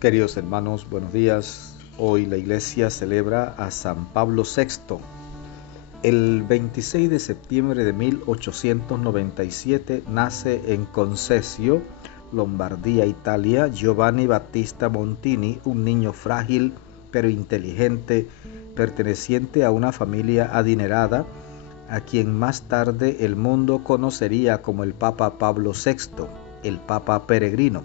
Queridos hermanos, buenos días. Hoy la iglesia celebra a San Pablo VI. El 26 de septiembre de 1897 nace en Concesio, Lombardía, Italia, Giovanni Battista Montini, un niño frágil pero inteligente, perteneciente a una familia adinerada, a quien más tarde el mundo conocería como el Papa Pablo VI, el Papa peregrino.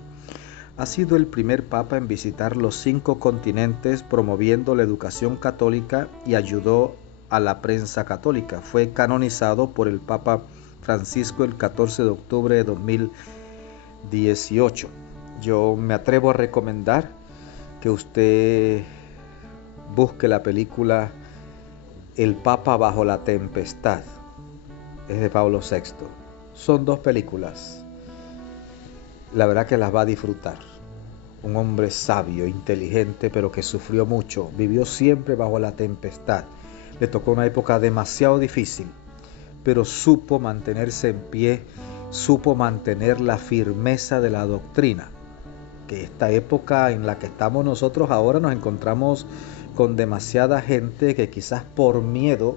Ha sido el primer papa en visitar los 5 continentes promoviendo la educación católica y ayudó a la prensa católica. Fue canonizado por el Papa Francisco el 14 de octubre de 2018. Yo me atrevo a recomendar que usted busque la película El Papa bajo la tempestad. Es de Pablo VI. Son 2 películas. La verdad que las va a disfrutar. Un hombre sabio, inteligente, pero que sufrió mucho. Vivió siempre bajo la tempestad. Le tocó una época demasiado difícil, pero supo mantenerse en pie, supo mantener la firmeza de la doctrina. Que esta época en la que estamos nosotros ahora nos encontramos con demasiada gente que quizás por miedo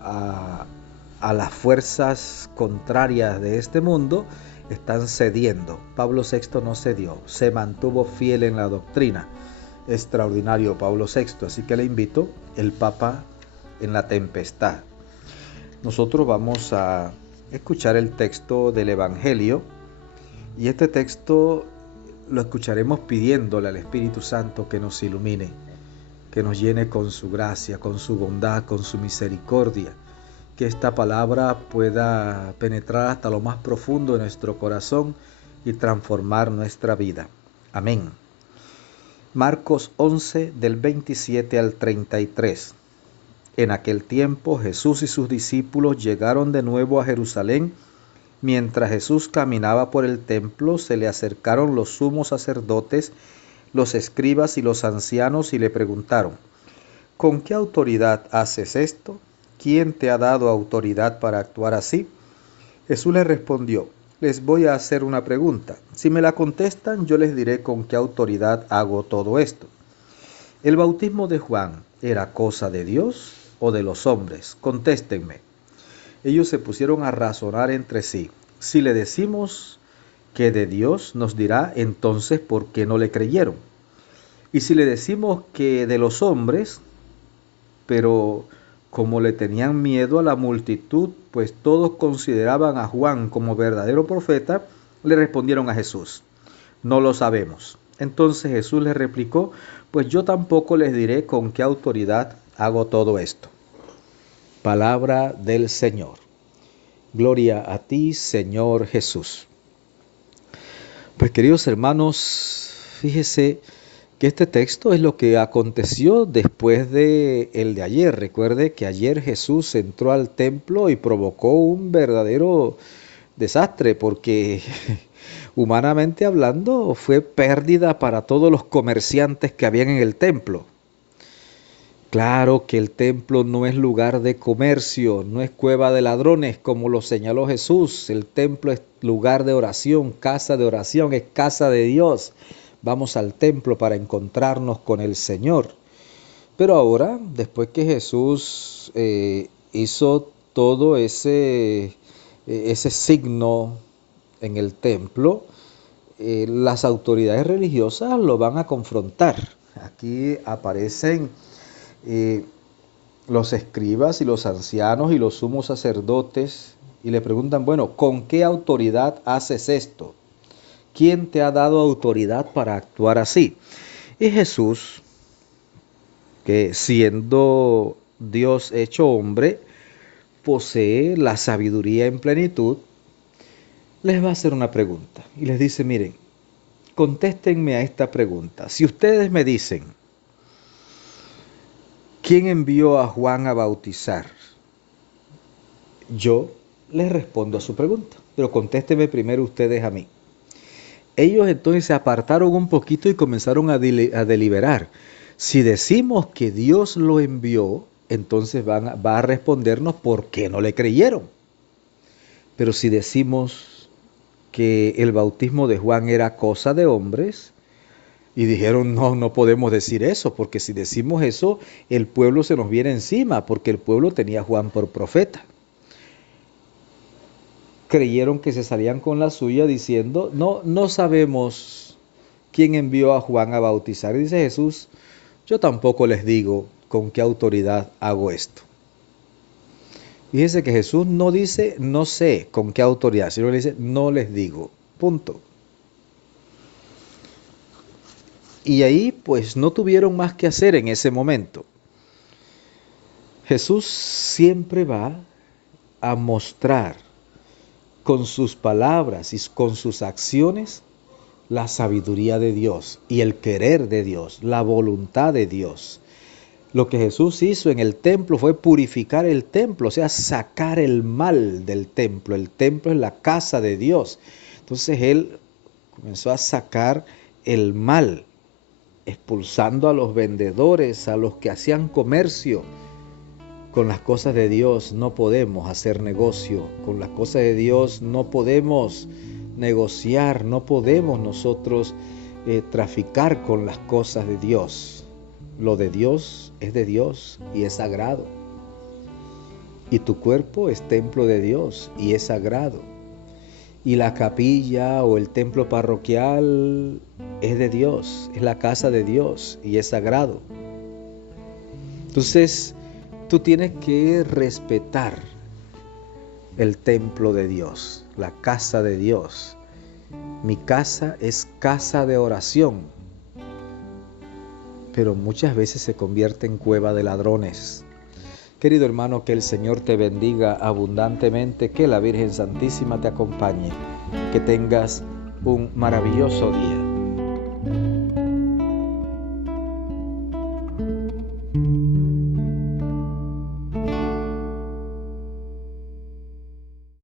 a, a las fuerzas contrarias de este mundo están cediendo. Pablo VI no cedió, se mantuvo fiel en la doctrina. Extraordinario Pablo VI, así que le invito, el Papa en la tempestad. Nosotros vamos a escuchar el texto del Evangelio y este texto lo escucharemos pidiéndole al Espíritu Santo que nos ilumine, que nos llene con su gracia, con su bondad, con su misericordia, que esta palabra pueda penetrar hasta lo más profundo de nuestro corazón y transformar nuestra vida. Amén. Marcos 11 del 27 al 33. En aquel tiempo Jesús y sus discípulos llegaron de nuevo a Jerusalén. Mientras Jesús caminaba por el templo, se le acercaron los sumos sacerdotes, los escribas y los ancianos y le preguntaron: ¿con qué autoridad haces esto? ¿Quién te ha dado autoridad para actuar así? Jesús les respondió: les voy a hacer una pregunta. Si me la contestan, yo les diré con qué autoridad hago todo esto. ¿El bautismo de Juan era cosa de Dios o de los hombres? Contéstenme. Ellos se pusieron a razonar entre sí. Si le decimos que de Dios, nos dirá entonces por qué no le creyeron. Y si le decimos que de los hombres, pero como le tenían miedo a la multitud, pues todos consideraban a Juan como verdadero profeta, le respondieron a Jesús: no lo sabemos. Entonces Jesús les replicó: pues yo tampoco les diré con qué autoridad hago todo esto. Palabra del Señor. Gloria a ti, Señor Jesús. Pues queridos hermanos, fíjese que este texto es lo que aconteció después de el de ayer. Recuerde que ayer Jesús entró al templo y provocó un verdadero desastre porque humanamente hablando fue pérdida para todos los comerciantes que habían en el templo. Claro que el templo no es lugar de comercio, no es cueva de ladrones como lo señaló Jesús. El templo es lugar de oración, es casa de Dios. Vamos al templo para encontrarnos con el Señor. Pero ahora, después que Jesús hizo todo ese signo en el templo, las autoridades religiosas lo van a confrontar. Aquí aparecen eh, los escribas y los ancianos y los sumos sacerdotes y le preguntan: bueno, ¿con qué autoridad haces esto? ¿Quién te ha dado autoridad para actuar así? Y Jesús, que siendo Dios hecho hombre, posee la sabiduría en plenitud, les va a hacer una pregunta y les dice: miren, contéstenme a esta pregunta. Si ustedes me dicen: ¿quién envió a Juan a bautizar? Yo les respondo a su pregunta, pero contéstenme primero ustedes a mí. Ellos entonces se apartaron un poquito y comenzaron a deliberar. Si decimos que Dios lo envió, entonces va a respondernos por qué no le creyeron. Pero si decimos que el bautismo de Juan era cosa de hombres, Y dijeron, no, no podemos decir eso, porque si decimos eso, el pueblo se nos viene encima, porque el pueblo tenía a Juan por profeta. Creyeron que se salían con la suya diciendo, no, no sabemos quién envió a Juan a bautizar. Y dice Jesús, yo tampoco les digo con qué autoridad hago esto. Fíjense que Jesús no dice, no sé con qué autoridad, sino le dice, no les digo, punto. Y ahí pues no tuvieron más que hacer en ese momento. Jesús siempre va a mostrar con sus palabras y con sus acciones la sabiduría de Dios y el querer de Dios, la voluntad de Dios. Lo que Jesús hizo en el templo fue purificar el templo, o sea, sacar el mal del templo. El templo es la casa de Dios. Entonces Él comenzó a sacar el mal, expulsando a los vendedores, a los que hacían comercio. Con las cosas de Dios no podemos hacer negocio, con las cosas de Dios no podemos negociar, no podemos nosotros traficar con las cosas de Dios. Lo de Dios es de Dios y es sagrado. Y tu cuerpo es templo de Dios y es sagrado. Y la capilla o el templo parroquial es de Dios, es la casa de Dios y es sagrado. Entonces, tú tienes que respetar el templo de Dios, la casa de Dios. Mi casa es casa de oración, pero muchas veces se convierte en cueva de ladrones. Querido hermano, que el Señor te bendiga abundantemente, que la Virgen Santísima te acompañe, que tengas un maravilloso día.